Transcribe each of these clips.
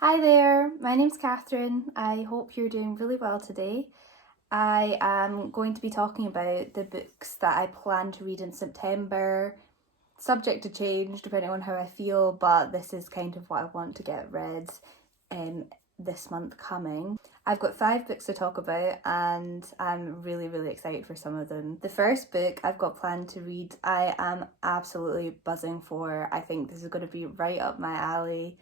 Hi there, my name's Catherine. I hope you're doing really well today. I am going to be talking about the books that I plan to read in September, subject to change depending on how I feel, but this is kind of what I want to get read this month coming. I've got 5 books to talk about and I'm really excited for some of them. The first book I've got planned to read, I am absolutely buzzing for. I think this is going to be right up my alley.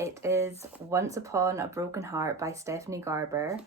It is Once Upon a Broken Heart by Stephanie Garber.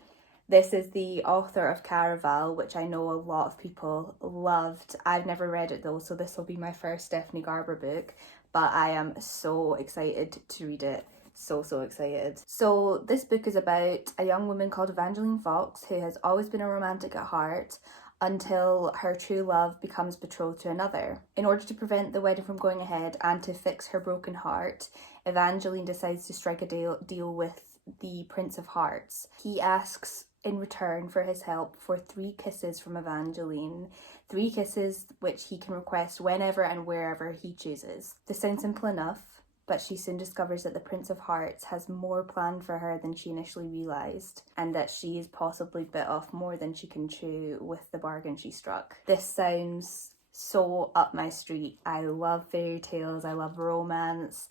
This is the author of Caraval, which I know a lot of people loved. I've never read it though, so this will be my first Stephanie Garber book, but I am so excited to read it. So excited. So this book is about a young woman called Evangeline Fox who has always been a romantic at heart until her true love becomes betrothed to another. In order to prevent the wedding from going ahead and to fix her broken heart, Evangeline decides to strike a deal with the Prince of Hearts. He asks in return for his help for 3 kisses from Evangeline. 3 kisses which he can request whenever and wherever he chooses. This sounds simple enough, but she soon discovers that the Prince of Hearts has more planned for her than she initially realised, and that she is possibly bit off more than she can chew with the bargain she struck. This sounds so up my street. I love fairy tales, I love romance.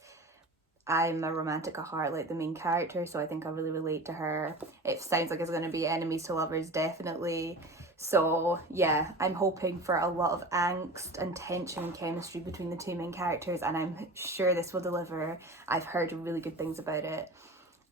I'm a romantic at heart like the main character, so I think I really relate to her. It sounds like it's going to be enemies to lovers, definitely. So yeah, I'm hoping for a lot of angst and tension and chemistry between the 2 main characters, and I'm sure this will deliver. I've heard really good things about it.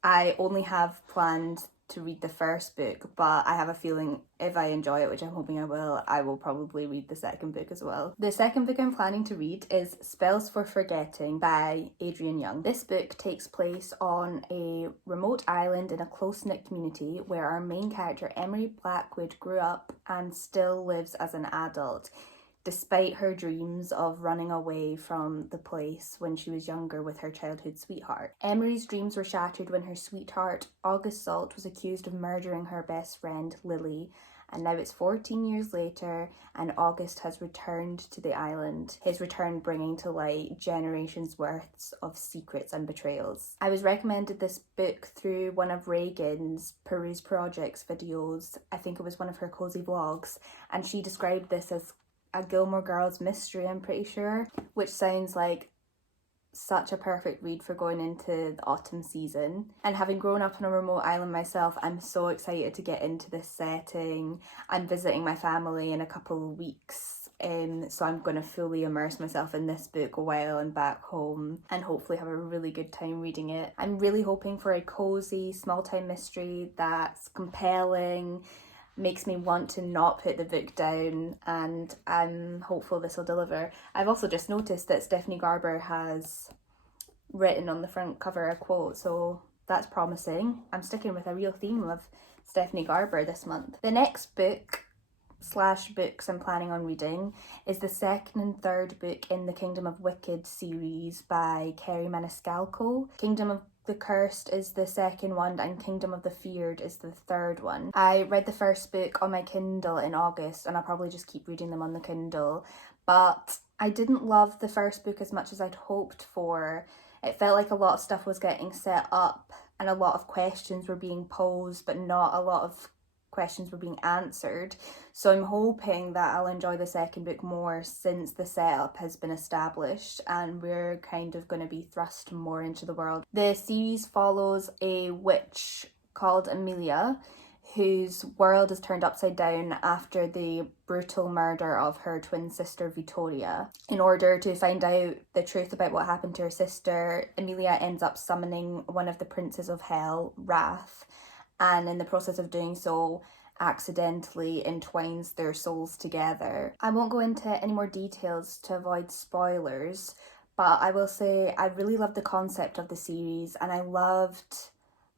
I only have planned to read the first book, but I have a feeling if I enjoy it, which I'm hoping I will probably read the second book as well. The second book I'm planning to read is Spells for Forgetting by Adrienne Young. This book takes place on a remote island in a close-knit community where our main character, Emery Blackwood, grew up and still lives as an adult, despite her dreams of running away from the place when she was younger with her childhood sweetheart. Emery's dreams were shattered when her sweetheart, August Salt, was accused of murdering her best friend, Lily, and now it's 14 years later and August has returned to the island, his return bringing to light generations worth of secrets and betrayals. I was recommended this book through one of Reagan's Peruse Projects videos. I think it was one of her cozy vlogs, and she described this as a Gilmore Girls mystery, I'm pretty sure, which sounds like such a perfect read for going into the autumn season. And having grown up on a remote island myself, I'm so excited to get into this setting. I'm visiting my family in a couple of weeks, so I'm going to fully immerse myself in this book while I'm back home and hopefully have a really good time reading it. I'm really hoping for a cozy, small-time mystery that's compelling, makes me want to not put the book down, and I'm hopeful this will deliver. I've also just noticed that Stephanie Garber has written on the front cover a quote, so that's promising. I'm sticking with a real theme of Stephanie Garber this month. The next books I'm planning on reading is the second and third book in the Kingdom of Wicked series by Kerry Maniscalco. Kingdom of the Cursed is the second one and Kingdom of the Feared is the third one. I read the first book on my Kindle in August and I'll probably just keep reading them on the Kindle, but I didn't love the first book as much as I'd hoped for. It felt like a lot of stuff was getting set up and a lot of questions were being posed, but not a lot of questions were being answered. So I'm hoping that I'll enjoy the second book more since the setup has been established and we're kind of going to be thrust more into the world. The series follows a witch called Amelia whose world is turned upside down after the brutal murder of her twin sister Vittoria. In order to find out the truth about what happened to her sister, Amelia ends up summoning one of the princes of hell, Wrath, and in the process of doing so accidentally entwines their souls together. I won't go into any more details to avoid spoilers, but I will say I really loved the concept of the series and I loved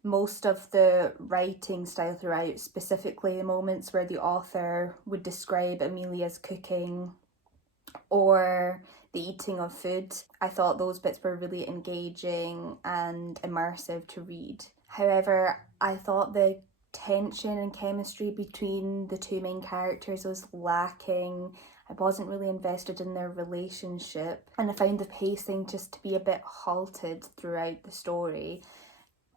most of the writing style throughout, specifically the moments where the author would describe Amelia's cooking or the eating of food. I thought those bits were really engaging and immersive to read. However, I thought the tension and chemistry between the 2 main characters was lacking. I wasn't really invested in their relationship and I found the pacing just to be a bit halted throughout the story.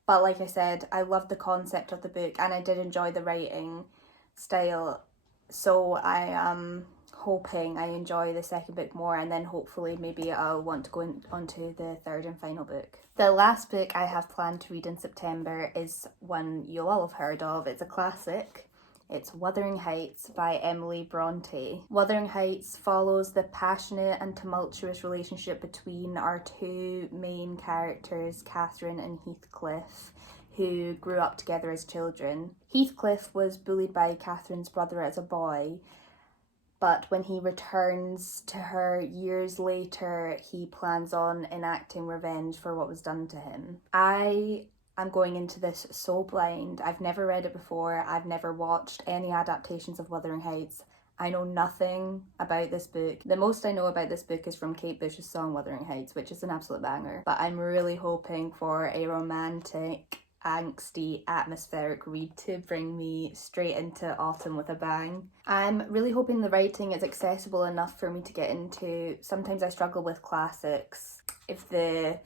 But like I said, I loved the concept of the book and I did enjoy the writing style. So I am hoping I enjoy the second book more, and then hopefully maybe I'll want to go on to the third and final book. The last book I have planned to read in September is one you'll all have heard of. It's a classic. It's Wuthering Heights by Emily Bronte. Wuthering Heights follows the passionate and tumultuous relationship between our two main characters, Catherine and Heathcliff, who grew up together as children. Heathcliff was bullied by Catherine's brother as a boy, but when he returns to her years later, he plans on enacting revenge for what was done to him. I'm going into this so blind. I've never read it before. I've never watched any adaptations of Wuthering Heights. I know nothing about this book. The most I know about this book is from Kate Bush's song Wuthering Heights, which is an absolute banger. But I'm really hoping for a romantic, angsty, atmospheric read to bring me straight into autumn with a bang. I'm really hoping the writing is accessible enough for me to get into. Sometimes I struggle with classics. If the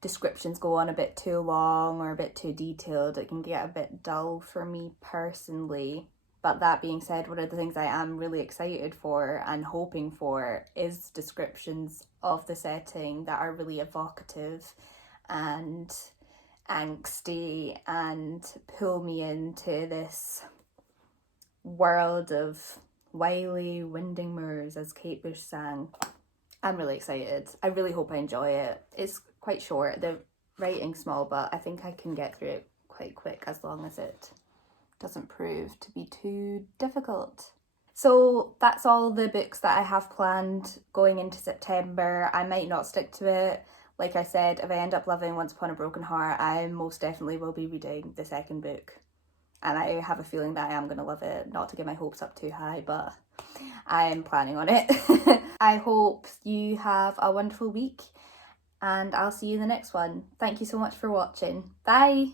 descriptions go on a bit too long or a bit too detailed, it can get a bit dull for me personally. But that being said, one of the things I am really excited for and hoping for is descriptions of the setting that are really evocative and angsty and pull me into this world of wily winding moors, as Kate Bush sang. I'm really excited. I really hope I enjoy it. It's quite short. The writing's small, but I think I can get through it quite quick as long as it doesn't prove to be too difficult. So that's all the books that I have planned going into September. I might not stick to it. Like I said, if I end up loving Once Upon a Broken Heart, I most definitely will be reading the second book. And I have a feeling that I am going to love it. Not to get my hopes up too high, but I'm planning on it. I hope you have a wonderful week, and I'll see you in the next one. Thank you so much for watching. Bye!